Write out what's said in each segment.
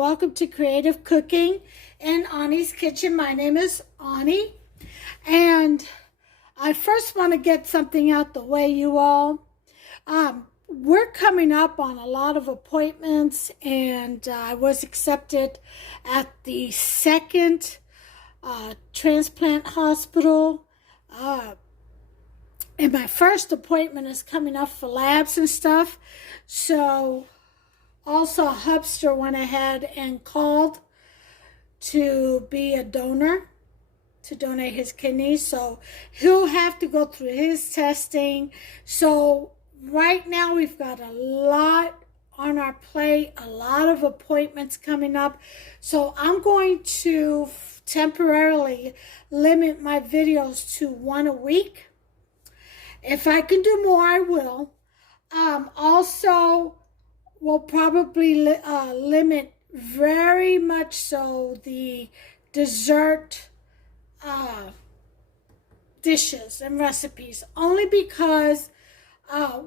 welcome to Creative Cooking in Ani's Kitchen. My name is Ani, and I first want to get something out the way, you all. We're coming up on a lot of appointments, and I was accepted at the second transplant hospital. And my first appointment is coming up for labs and stuff. So also Hubster went ahead and called to be a donor, to donate his kidneys. So he'll have to go through his testing. So right now we've got a lot on our plate, a lot of appointments coming up. So I'm going to temporarily limit my videos to one a week. If I can do more, I will. Also, we'll probably limit very much so the dessert dishes and recipes, only because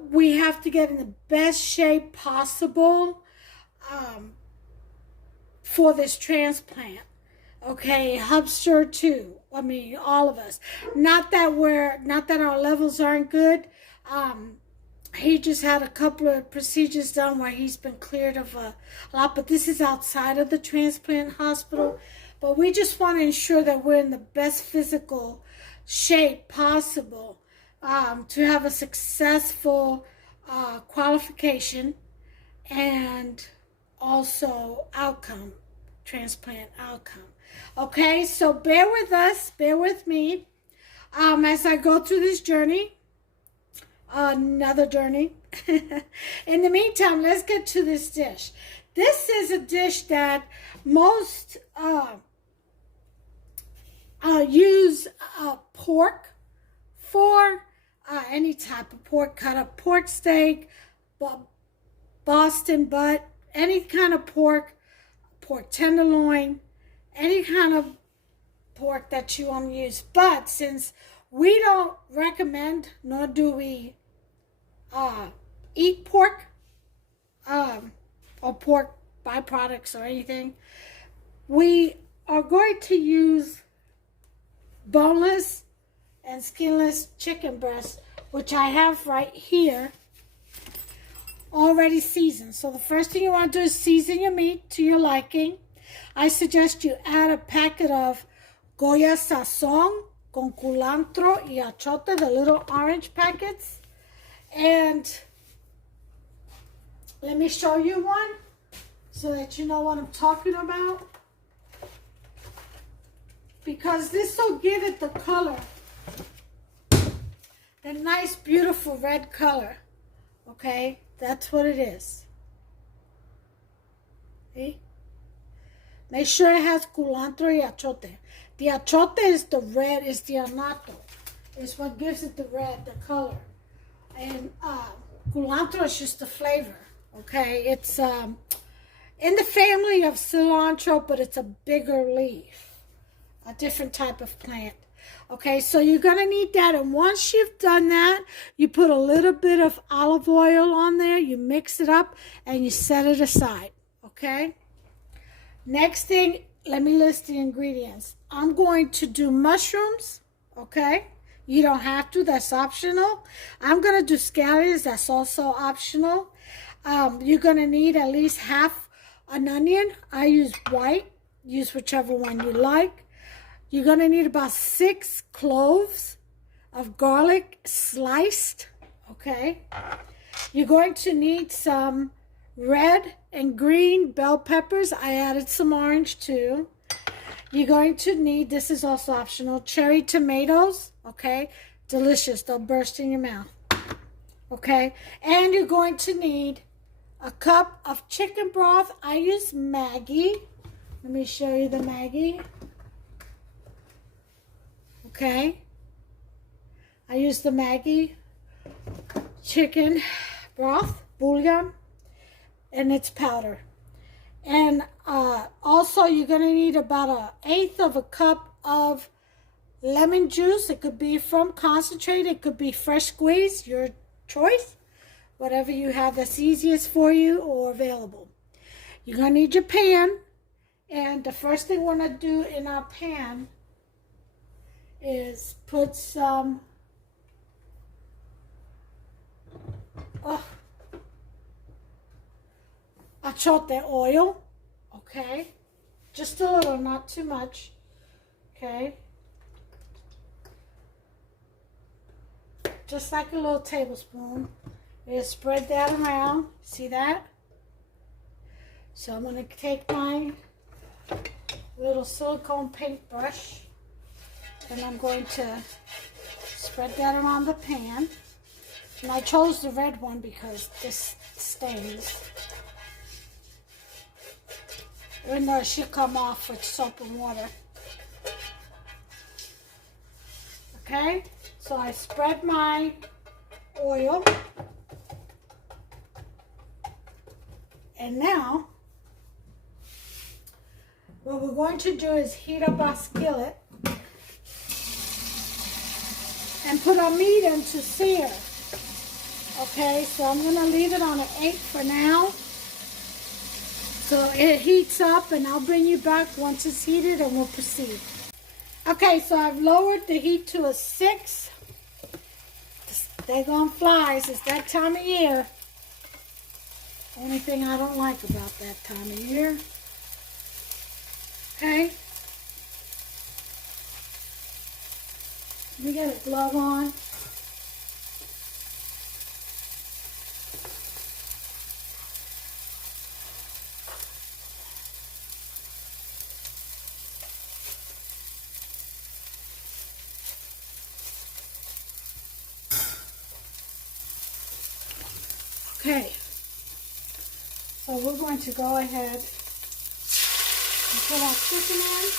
we have to get in the best shape possible for this transplant. Okay, Hubster too. I mean, all of us. Not that our levels aren't good. He just had a couple of procedures done where he's been cleared of a lot, but this is outside of the transplant hospital. But we just want to ensure that we're in the best physical shape possible to have a successful qualification and also outcome, transplant outcome. Okay, so bear with us, bear with me as I go through this journey, another journey. In the meantime, let's get to this dish. This is a dish that most use pork for, any type of pork, cut up pork steak, Boston butt, any kind of pork, pork tenderloin, any kind of pork that you want to use. But since we don't recommend, nor do we eat pork or pork byproducts or anything, we are going to use boneless and skinless chicken breast, which I have right here already seasoned. So the first thing you want to do is season your meat to your liking. I suggest you add a packet of Goya Sazon con culantro y achote, the little orange packets. And let me show you one so that you know what I'm talking about. Because this will give it the color, the nice, beautiful red color. Okay, that's what it is. See? Make sure it has culantro y achote. The achote is the red, is the anato. It's what gives it the red, the color. And culantro is just the flavor, okay? It's in the family of cilantro, but it's a bigger leaf, a different type of plant. Okay, so you're going to need that. And once you've done that, you put a little bit of olive oil on there, you mix it up, and you set it aside, okay? Next thing, let me list the ingredients. I'm going to do mushrooms, okay? You don't have to, that's optional. I'm going to do scallions, that's also optional. You're going to need at least half an onion. I use white, use whichever one you like. You're going to need about 6 cloves of garlic sliced, okay? You're going to need some red and green bell peppers. I added some orange too. You're going to need, this is also optional, cherry tomatoes, okay? Delicious, they'll burst in your mouth, okay? And you're going to need a cup of chicken broth. I use Maggi. Let me show you the Maggi. Okay? I use the Maggi chicken broth, bouillon, and it's powder. And also you're going to need about 1/8 of a cup of lemon juice. It could be from concentrate, it could be fresh squeezed, your choice. Whatever you have that's easiest for you or available. You're going to need your pan. And the first thing we're going to do in our pan is put some achote oil, okay? Just a little, not too much, okay? Just like a little tablespoon. Just spread that around, see that? So I'm going to take my little silicone paintbrush and I'm going to spread that around the pan. And I chose the red one because this stains. Even though it should come off with soap and water. Okay, so I spread my oil. And now, what we're going to do is heat up our skillet and put our meat in to sear. Okay, so I'm going to leave it on an 8 for now. So it heats up and I'll bring you back once it's heated and we'll proceed. Okay, so I've lowered the heat to a 6. Daggone flies, it's that time of year. Only thing I don't like about that time of year. Okay. Let me get a glove on. Okay, so we're going to go ahead and put our chicken in.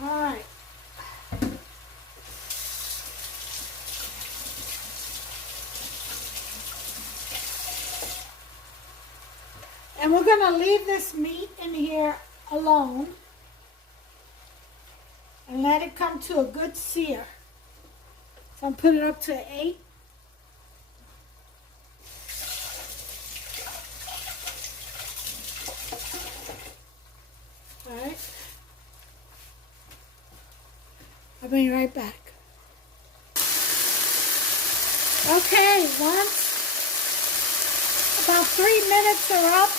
Alright. And we're going to leave this meat in here alone and let it come to a good sear. So I'm putting it up to 8. Alright. I'll be right back. Okay, once about 3 minutes are up,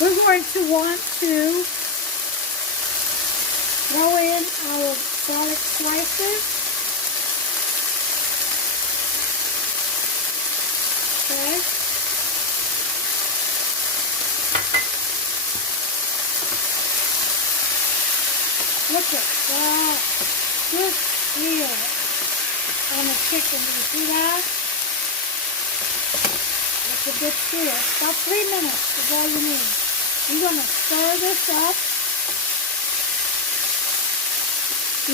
we're going to want to throw in our garlic slices. Okay. Look at that. Good sear on the chicken. Do you see that? That's a good sear. About 3 minutes is all you need. You're going to stir this up.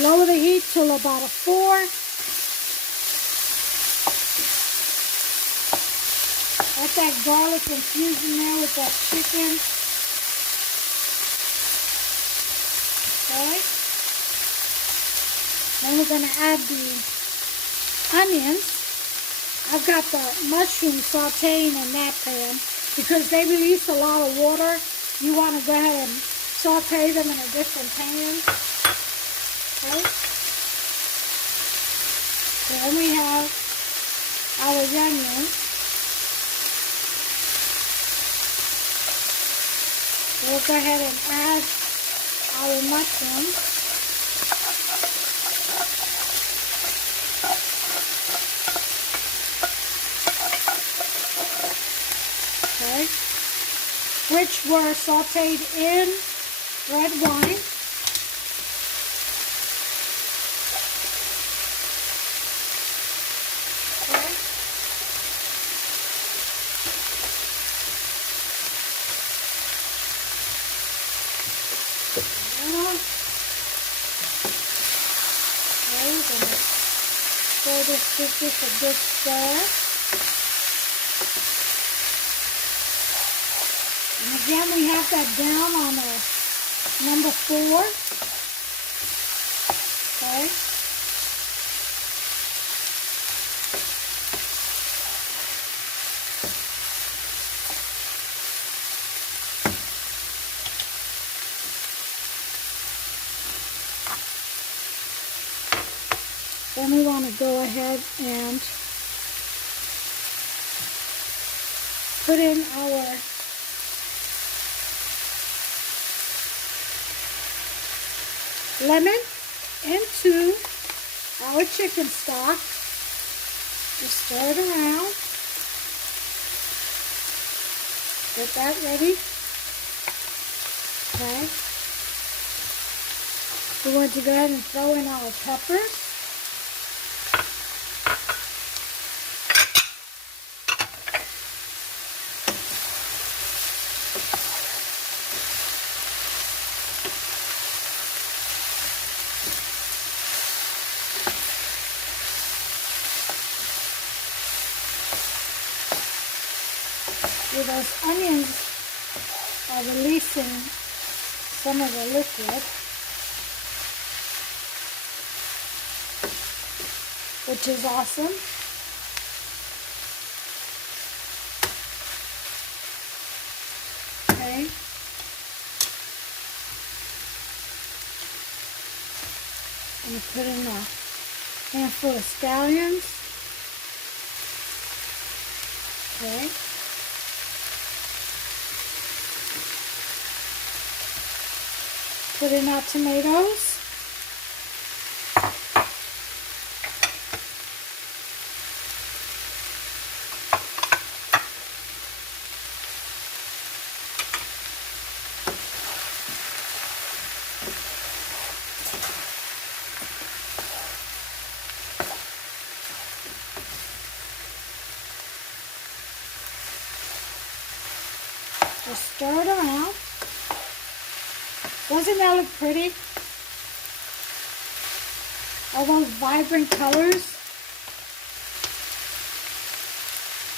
Lower the heat till about a 4. Let that garlic infuse in there with that chicken. Okay. Then we're going to add the onions. I've got the mushrooms sauteing in that pan because they release a lot of water. You want to go ahead and saute them in a different pan. Okay. Then we have our onions. We'll go ahead and add our mushrooms. which were sauteed in red wine. Okay. Okay, gonna stir this with just a good stir. And again, we have that down on the number 4. Okay. Then we want to go ahead and put in our lemon into our chicken stock. Just stir it around. Get that ready. Okay. We want to go ahead and throw in our peppers. Those onions are releasing some of the liquid, which is awesome. Okay. I'm going to put in a handful of scallions. Okay. Put in our tomatoes. Just stir it around. Doesn't that look pretty? All those vibrant colors.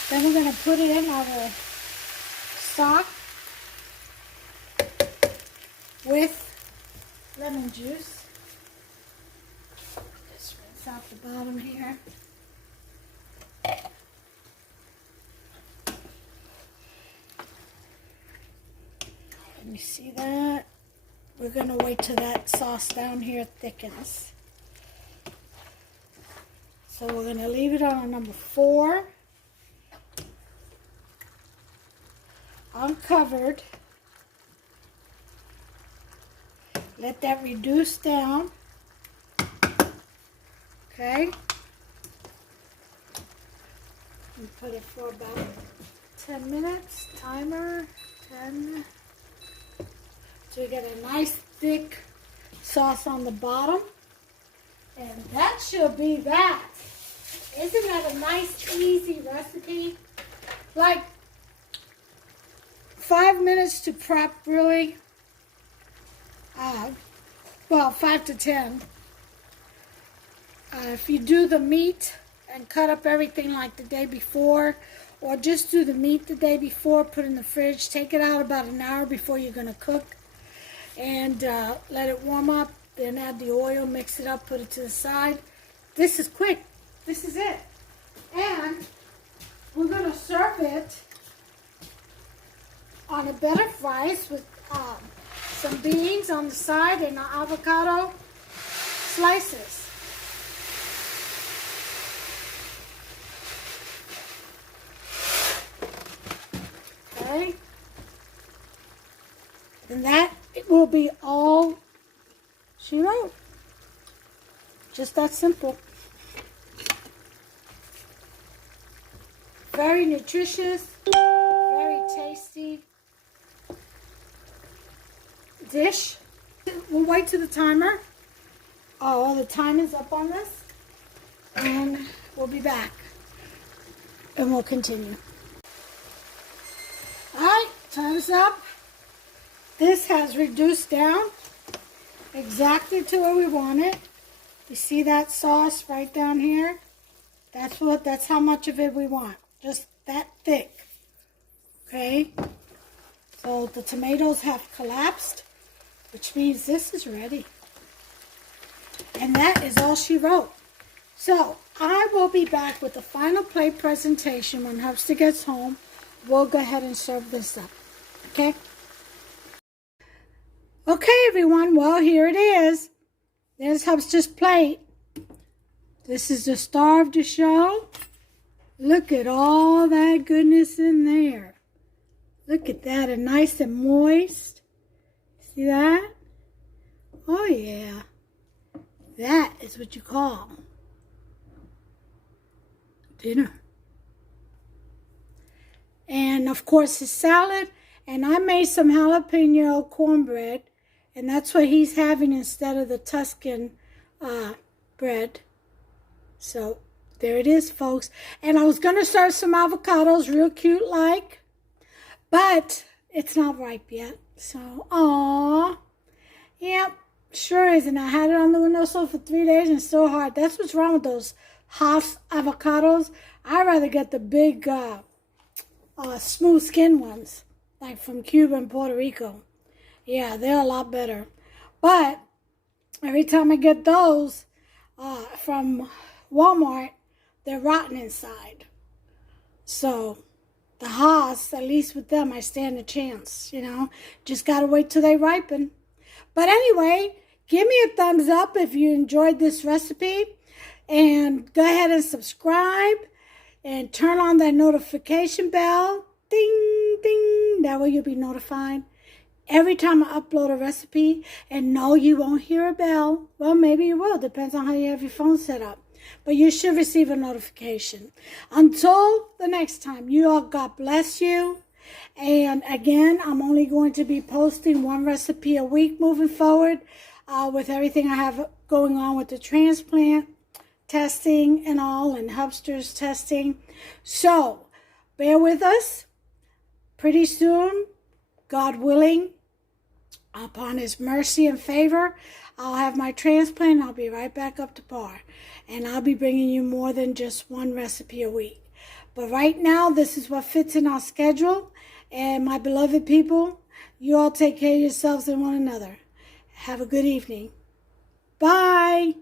Then we're going to put in our stock with lemon juice. Just rinse out the bottom here. Let me see that. We're going to wait till that sauce down here thickens. So we're going to leave it on our number 4. Uncovered. Let that reduce down. Okay. And put it for about 10 minutes. Timer. 10. So you get a nice thick sauce on the bottom. And that should be that. Isn't that a nice, easy recipe? Like 5 minutes to prep, really. Well, 5 to 10. If you do the meat and cut up everything like the day before, or just do the meat the day before, put in the fridge, take it out about an hour before you're going to cook, and let it warm up, then add the oil, mix it up, put it to the side. This is quick. This is it. And we're going to serve it on a bed of rice with some beans on the side and avocado slices. Okay. And that it will be all she wrote. Just that simple. Very nutritious, very tasty, dish. We'll wait till the timer. Oh, the time is up on this. And we'll be back. And we'll continue. Alright, time's up. This has reduced down exactly to where we want it. You see that sauce right down here? That's how much of it we want. Just that thick. Okay? So the tomatoes have collapsed, which means this is ready. And that is all she wrote. So I will be back with the final plate presentation when Hubster gets home. We'll go ahead and serve this up. Okay? Okay, everyone. Well, here it is. There's Hubster's plate. This is the star of the show. Look at all that goodness in there. Look at that, and nice and moist. See that? Oh, yeah. That is what you call dinner. And, of course, his salad. And I made some jalapeno cornbread. And that's what he's having instead of the Tuscan bread. So, there it is, folks. And I was going to serve some avocados, real cute like. But it's not ripe yet. So, aww. Yep, sure is. And I had it on the windowsill for 3 days and it's so hard. That's what's wrong with those Haas avocados. I'd rather get the big, smooth skin ones. Like from Cuba and Puerto Rico. Yeah, they're a lot better. But every time I get those from Walmart, they're rotten inside. So the Haas, at least with them, I stand a chance, you know. Just got to wait till they ripen. But anyway, give me a thumbs up if you enjoyed this recipe. And go ahead and subscribe. And turn on that notification bell. Ding, ding. That way you'll be notified every time I upload a recipe. And no, you won't hear a bell. Well, maybe you will. Depends on how you have your phone set up. But you should receive a notification. Until the next time, you all, God bless you. And again, I'm only going to be posting one recipe a week moving forward with everything I have going on with the transplant testing and all, and Hubster's testing. So, bear with us. Pretty soon, God willing, upon His mercy and favor, I'll have my transplant and I'll be right back up to par. And I'll be bringing you more than just one recipe a week. But right now, this is what fits in our schedule. And my beloved people, you all take care of yourselves and one another. Have a good evening. Bye.